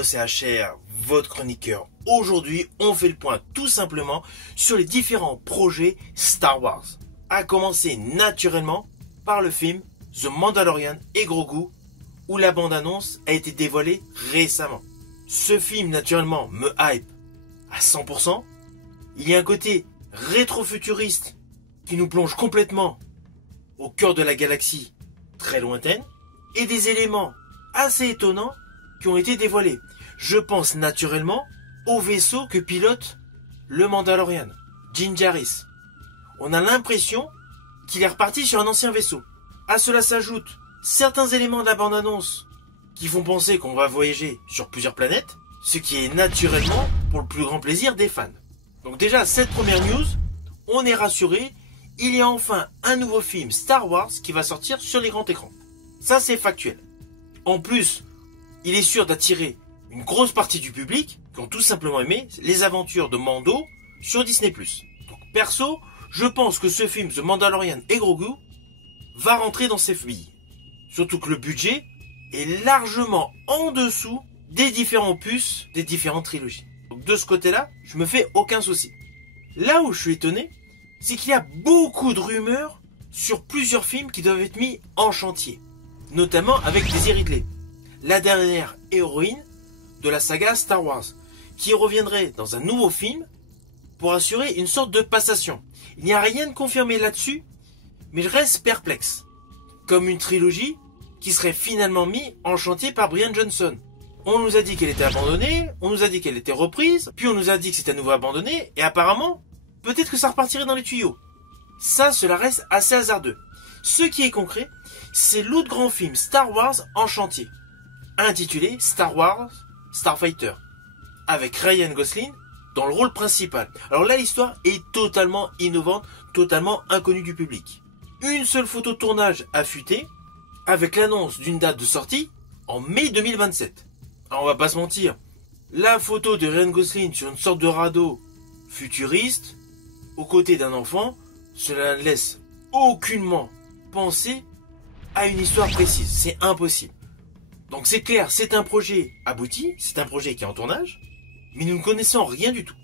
Hello, c'est HR, votre chroniqueur. Aujourd'hui, on fait le point tout simplement sur les différents projets Star Wars. À commencer naturellement par le film The Mandalorian et Grogu, où la bande-annonce a été dévoilée récemment. Ce film naturellement me hype à 100%. Il y a un côté rétro-futuriste qui nous plonge complètement au cœur de la galaxie très lointaine, et des éléments assez étonnants qui ont été dévoilés. Je pense naturellement au vaisseau que pilote le Mandalorian, Din Djarin. On a l'impression qu'il est reparti sur un ancien vaisseau. À cela s'ajoutent certains éléments de la bande-annonce qui font penser qu'on va voyager sur plusieurs planètes, ce qui est naturellement pour le plus grand plaisir des fans. Donc déjà, cette première news, on est rassuré, il y a enfin un nouveau film Star Wars qui va sortir sur les grands écrans. Ça, c'est factuel. En plus, il est sûr d'attirer une grosse partie du public qui ont tout simplement aimé les aventures de Mando sur Disney+. Donc perso, je pense que ce film The Mandalorian et Grogu va rentrer dans ses billes. Surtout que le budget est largement en dessous des différents opus des différentes trilogies. Donc de ce côté-là, je me fais aucun souci. Là où je suis étonné, c'est qu'il y a beaucoup de rumeurs sur plusieurs films qui doivent être mis en chantier. Notamment avec Daisy Ridley, la dernière héroïne de la saga Star Wars, qui reviendrait dans un nouveau film pour assurer une sorte de passation. Il n'y a rien de confirmé là-dessus, mais je reste perplexe. Comme une trilogie qui serait finalement mise en chantier par Bryan Johnson. On nous a dit qu'elle était abandonnée, on nous a dit qu'elle était reprise, puis on nous a dit que c'était à nouveau abandonné, et apparemment, peut-être que ça repartirait dans les tuyaux. Ça, cela reste assez hasardeux. Ce qui est concret, c'est l'autre grand film Star Wars en chantier, intitulé Star Wars Starfighter, avec Ryan Gosling dans le rôle principal. Alors là, l'histoire est totalement innovante, totalement inconnue du public. Une seule photo de tournage a fuité, avec l'annonce d'une date de sortie en mai 2027. Alors on va pas se mentir, la photo de Ryan Gosling sur une sorte de radeau futuriste, aux côtés d'un enfant, cela ne laisse aucunement penser à une histoire précise. C'est impossible. Donc c'est clair, c'est un projet abouti, c'est un projet qui est en tournage, mais nous ne connaissons rien du tout.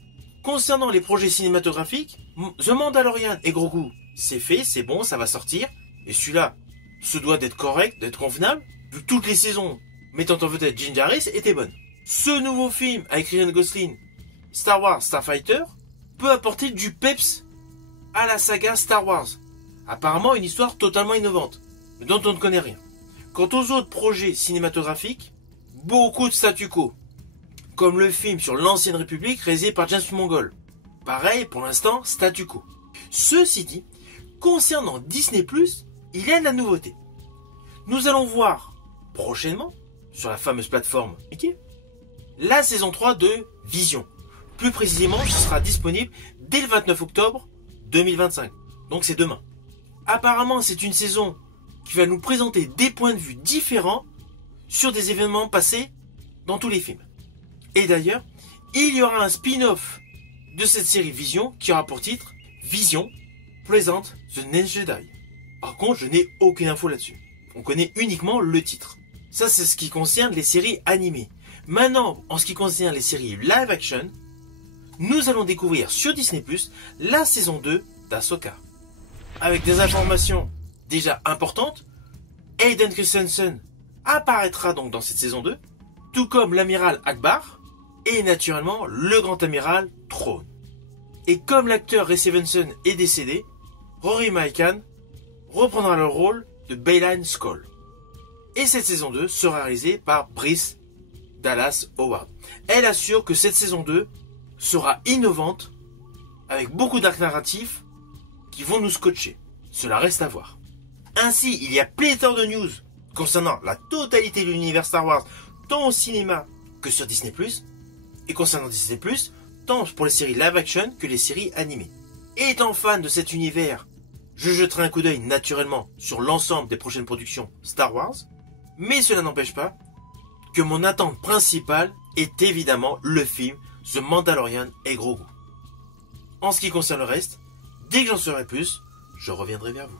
Concernant les projets cinématographiques, The Mandalorian et Grogu, c'est fait, c'est bon, ça va sortir, et celui-là se doit d'être correct, d'être convenable, vu que toutes les saisons mettant en vedette Din Djarin étaient bonnes. Ce nouveau film avec Ryan Gosling, Star Wars Starfighter, peut apporter du peps à la saga Star Wars. Apparemment une histoire totalement innovante, mais dont on ne connaît rien. Quant aux autres projets cinématographiques, beaucoup de statu quo, comme le film sur l'ancienne République réalisé par James Mangold. Pareil, pour l'instant, statu quo. Ceci dit, concernant Disney+, il y a de la nouveauté. Nous allons voir prochainement, sur la fameuse plateforme Mickey, la saison 3 de Vision. Plus précisément, ce sera disponible dès le 29 octobre 2025. Donc c'est demain. Apparemment, c'est une saison qui va nous présenter des points de vue différents sur des événements passés dans tous les films. Et d'ailleurs, il y aura un spin-off de cette série Vision qui aura pour titre Vision présente The Next Jedi. Par contre, je n'ai aucune info là-dessus. On connaît uniquement le titre. Ça, c'est ce qui concerne les séries animées. Maintenant, en ce qui concerne les séries live action, nous allons découvrir sur Disney+, la saison 2 d'Ahsoka. Avec des informations déjà importantes, Hayden Christensen apparaîtra donc dans cette saison 2, tout comme l'amiral Akbar, et naturellement le grand amiral Thrawn. Et comme l'acteur Ray Stevenson est décédé, Rory Maikan reprendra le rôle de Baylan Skoll. Et cette saison 2 sera réalisée par Bryce Dallas Howard. Elle assure que cette saison 2 sera innovante, avec beaucoup d'arcs narratifs qui vont nous scotcher. Cela reste à voir. Ainsi, il y a pléthore de news concernant la totalité de l'univers Star Wars, tant au cinéma que sur Disney+, et concernant Disney+, tant pour les séries live action que les séries animées. Étant fan de cet univers, je jeterai un coup d'œil naturellement sur l'ensemble des prochaines productions Star Wars, mais cela n'empêche pas que mon attente principale est évidemment le film The Mandalorian et Grogu. En ce qui concerne le reste, dès que j'en saurai plus, je reviendrai vers vous.